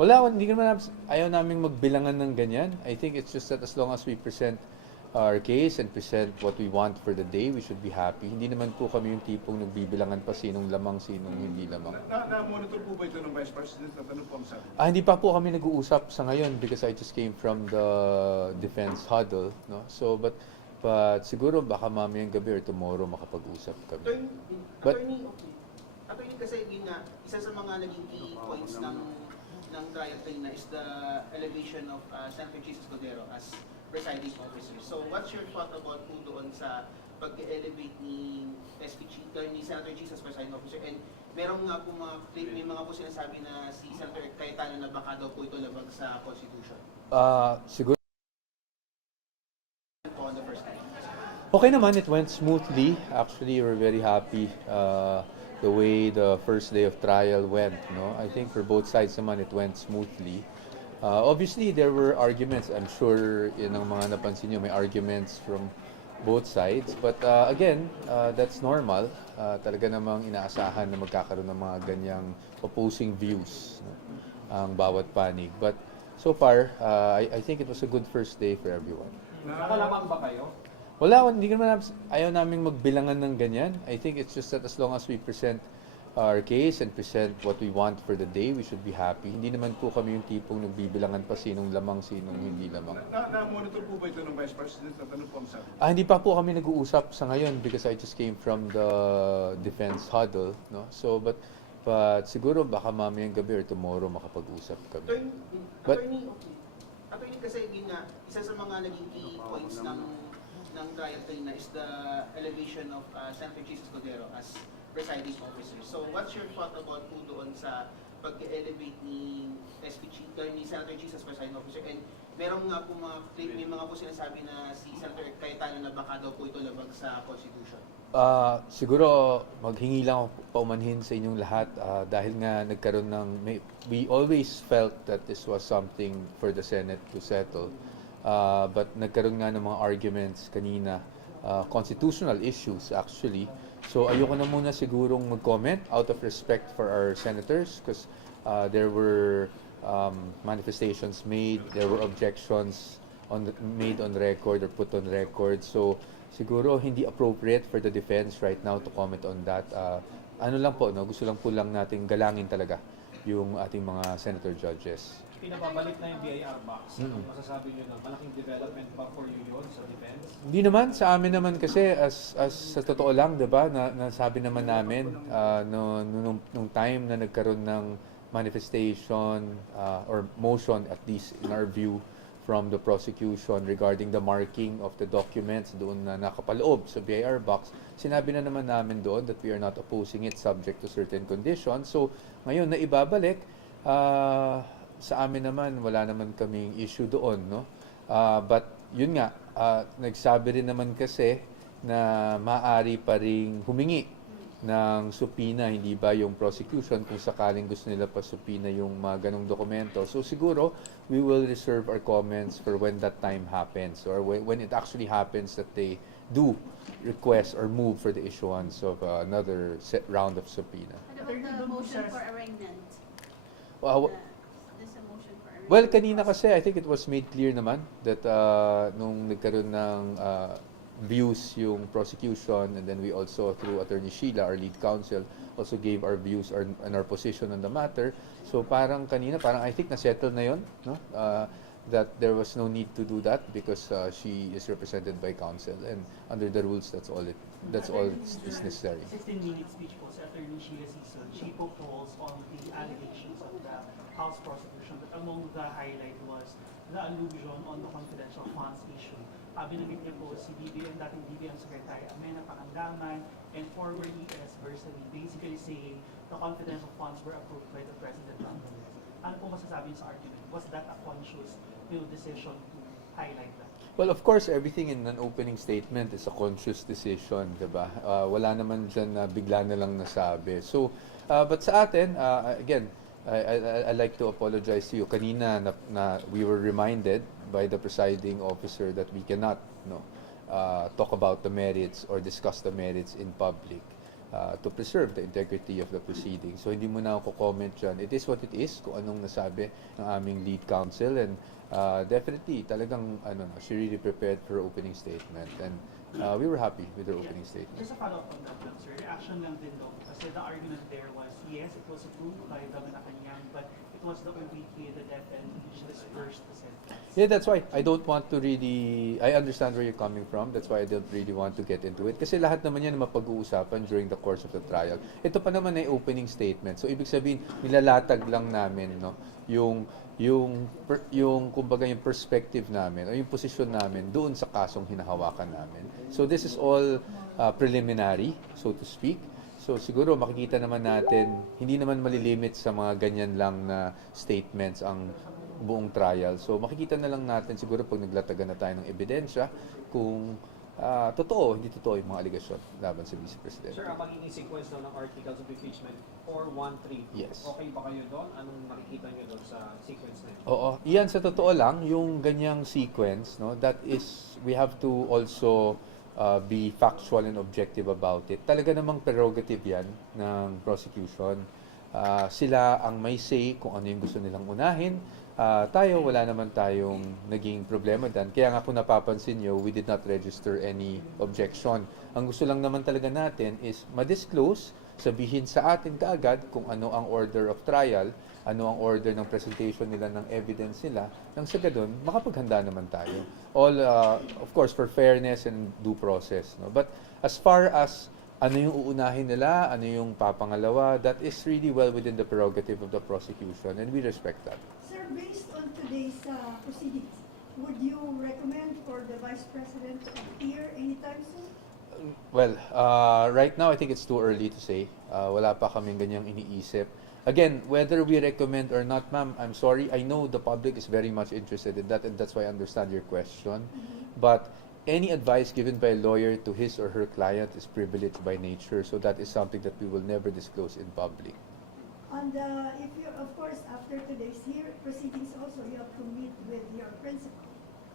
Wala, hindi naman ayaw naming magbilangan ng ganyan. I think it's just that as long as we present our case and present what we want for the day, we should be happy. Hindi naman po kami yung tipong nagbibilangan pa sinong lamang, sinong hindi lamang. Na-monitor po ba ito ng Vice President at ano po ang sabi? Hindi pa po kami nag-uusap sa ngayon because I just came from the defense huddle, no? So, but siguro baka mamayang gabi or tomorrow makapag-usap kami. But- Attorney, kasi yun nga, isa sa mga naging key points ng trial kanina is the elevation of Senator Jesus Cordero as presiding officer. So what's your thought about po doon sa pag-elevate ni ni Senator Jesus presiding officer? And meron nga po may mga po sinasabi na si Senator Cayetano na baka daw po ito labag sa Constitution. Siguro Po on the first time. okay naman, it went smoothly. Actually, we're very happy the way the first day of trial went. No, I think for both sides naman it went smoothly. Obviously, there were arguments. I'm sure yun ang mga napansin nyo, may arguments from both sides. But again, that's normal. Talaga namang inaasahan na magkakaroon ng mga ganyang opposing views, no, ang bawat panig. But so far, I think it was a good first day for everyone. Nakalamang ba kayo? Wala, hindi naman ayaw naming magbilangan ng ganyan. I think it's just that as long as we present our case and present what we want for the day, we should be happy. Hindi naman po kami yung tipong nagbibilangan pa sinong lamang, sinong hindi lamang. Na-monitor po ba ito ng Vice President at ano po ang sabi? Hindi pa po kami nag-uusap sa ngayon because I just came from the defense huddle, no? So, but siguro baka mamayang gabi or tomorrow makapag-usap kami. But- Attorney, kasi yun nga, isa sa mga naging key points ng trial kanina is the elevation of Senator Jesus Cordero as presiding officer. So what's your thought about po doon sa pag-elevate ni Senator Jesus presiding officer? And meron nga po may mga po sinasabi na si Senator Cayetano na baka daw po ito labag sa Constitution. Siguro maghingi lang ako paumanhin sa inyong lahat dahil nga nagkaroon we always felt that this was something for the Senate to settle. But nagkaroon nga ng mga arguments kanina, constitutional issues actually. So ayoko na muna sigurong mag-comment out of respect for our senators because there were manifestations made, there were objections made on record or put on record. So siguro hindi appropriate for the defense right now to comment on that. Ano lang po, no? Gusto lang po nating galangin talaga yung ating mga senator judges. Pinababalik na yung BIR box. Ano masasabi nyo na malaking development pa for you yun sa defense? Hindi naman, sa amin naman kasi as sa totoo lang, 'di ba? Nasabi naman namin nung time na nagkaroon ng manifestation or motion at least in our view from the prosecution regarding the marking of the documents doon na nakapaloob sa BIR box, sinabi na naman namin doon that we are not opposing it subject to certain conditions. So, ngayon na ibabalik, sa amin naman, wala naman kaming issue doon, no? But, yun nga, nagsabi rin naman kasi na maaari pa ring humingi ng supina, hindi ba yung prosecution kung sakaling gusto nila pa supina yung mga ganong dokumento. So siguro, we will reserve our comments for when that time happens or when it actually happens that they do request or move for the issuance of another round of subpoena. What about the motion for arraignment? There's a motion for arraignment. Well, kanina kasi, I think it was made clear naman that nung nagkaroon ng views yung prosecution and then we also, through Attorney Sheila, our lead counsel, also gave our views and our position on the matter. So parang kanina, I think na-settle na yun, no? That there was no need to do that because she is represented by counsel and under the rules, that's all is necessary. 16-minute speech po sa Attorney Sheila Sison, she proposed on the allegations of the House prosecution, but among the highlight was the allusion on the confidential funds issue. Binanggit niya po si DBM, dating DBM Secretary Amena Pangandaman and former ES Versali, basically saying the confidential funds were approved by the President nonetheless. Ano po masasabi sa argument? Was that a conscious decision to highlight that? Well, of course, everything in an opening statement is a conscious decision, di ba? Wala naman dyan na bigla na lang nasabi. So, but sa atin, again, I like to apologize to you. Kanina, we were reminded by the presiding officer that we cannot talk about the merits or discuss the merits in public. to preserve the integrity of the proceedings. So hindi mo na ako comment dyan. It is what it is, kung anong nasabi ng aming lead counsel, and definitely talagang she really prepared for her opening statement, and we were happy with her opening statement. Just a follow-up on that lang, sir. Reaction lang din daw. Kasi the argument there was, yes, it was approved by the Malacanang, but it was the OVP, the DepEd, which dispersed the sentence. Yeah, that's why I don't want to really, I understand where you're coming from. That's why I don't really want to get into it. Kasi lahat naman yan mapag-uusapan during the course of the trial. Ito pa naman ay opening statement. So, ibig sabihin, nilalatag lang namin, no, yung kumbaga yung perspective namin o yung posisyon namin doon sa kasong hinahawakan namin. So, this is all preliminary, so to speak. So siguro makikita naman natin, hindi naman malilimit sa mga ganyan lang na statements ang buong trial. So makikita na lang natin siguro pag naglatagan na tayo ng ebidensya kung totoo, hindi totoo yung mga aligasyon laban sa Vice President. Sir, ang magiging sequence daw ng articles of impeachment 413. Yes. Okay ba kayo doon? Anong nakikita nyo doon sa sequence na yun? Oo, iyan sa totoo lang, yung ganyang sequence, no, that is, we have to also be factual and objective about it. Talaga namang prerogative yan ng prosecution. Sila ang may say kung ano yung gusto nilang unahin. Tayo, wala naman tayong naging problema dan. Kaya nga kung napapansin nyo, we did not register any objection. Ang gusto lang naman talaga natin is ma-disclose, sabihin sa atin kaagad kung ano ang order of trial, ano ang order ng presentation nila ng evidence nila, nang sa ganun, makapaghanda naman tayo. All, of course, for fairness and due process. No? But as far as ano yung uunahin nila, ano yung papangalawa, that is really well within the prerogative of the prosecution, and we respect that. Sir, based on today's proceedings, would you recommend for the Vice President to appear anytime soon? Well, right now, I think it's too early to say. Wala pa kaming ganyang iniisip. Again, whether we recommend or not, ma'am, I'm sorry. I know the public is very much interested in that, and that's why I understand your question. But any advice given by a lawyer to his or her client is privileged by nature, so that is something that we will never disclose in public. And if you, of course, after today's proceedings also, you have to meet with your principal.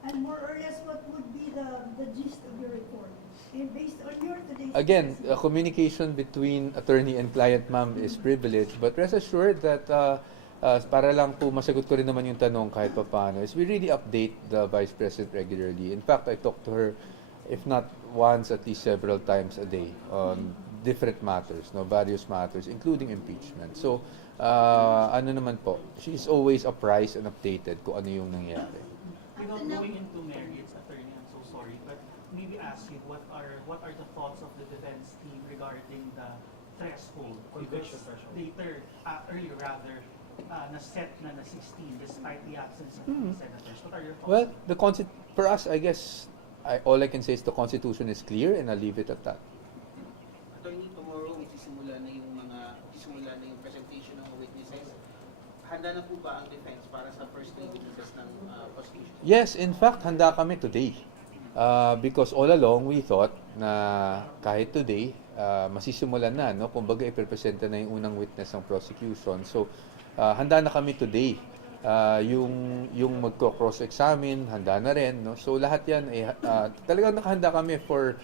And more or less, what would be the gist of your report? And based on your today's Again, proceedings. communication between attorney and client, ma'am, is privileged. But rest assured that para lang po masagot ko rin naman yung tanong kahit pa paano, is we really update the Vice President regularly. In fact, I talk to her, if not once, at least several times a day on different matters, no, various matters, including impeachment. So, ano naman po, she's always apprised and updated kung ano yung nangyayari. Without going into merits, attorney, I'm so sorry, but maybe ask you what are the thoughts of the defense team regarding the threshold? Conviction Because threshold. Later, earlier rather, na-set na 16 despite the absence of the senators. What are your thoughts? Well, for us, I guess, all I can say is the Constitution is clear, and I'll leave it at that. Attorney, tomorrow magsisimula na yung presentation ng witnesses. Handa na po ba ang defense para sa first day witnesses ng prosecution? Yes, in fact, handa kami today. Because all along, we thought na kahit today, masisimulan na, no? Kumbaga, ipipresenta na yung unang witness ng prosecution. So, handa na kami today. Yung magko-cross-examine, handa na rin, no? So, lahat yan, talagang nakahanda kami for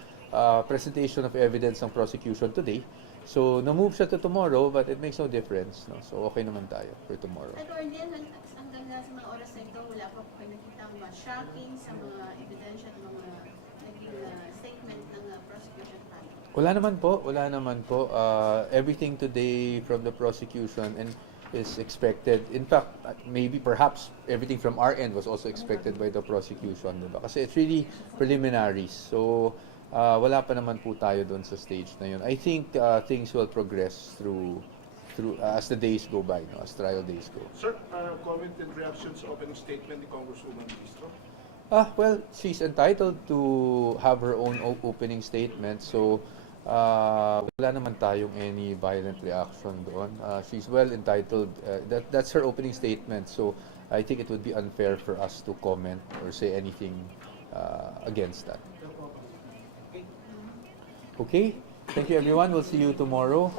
presentation of evidence ng prosecution today. So, na-move siya to tomorrow, but it makes no difference, no? So, okay naman tayo for tomorrow. Attorney, hanggang sa mga oras na ito, wala pa po kayo nakita ang mga shocking sa mga ebidensya at mga naging statement ng prosecution panel. Wala naman po. Everything today from the prosecution and is expected. In fact, maybe perhaps everything from our end was also expected by the prosecution, diba? Kasi it's really preliminaries. So, wala pa naman po tayo doon sa stage na yun. I think things will progress through as the days go by, no? As trial days go. Sir, comment and reactions sa opening statement ni Congresswoman Ministro? Well, she's entitled to have her own opening statement. So, wala naman tayong any violent reaction doon. She's well entitled. That's her opening statement. So, I think it would be unfair for us to comment or say anything against that. Okay? Thank you, everyone. We'll see you tomorrow.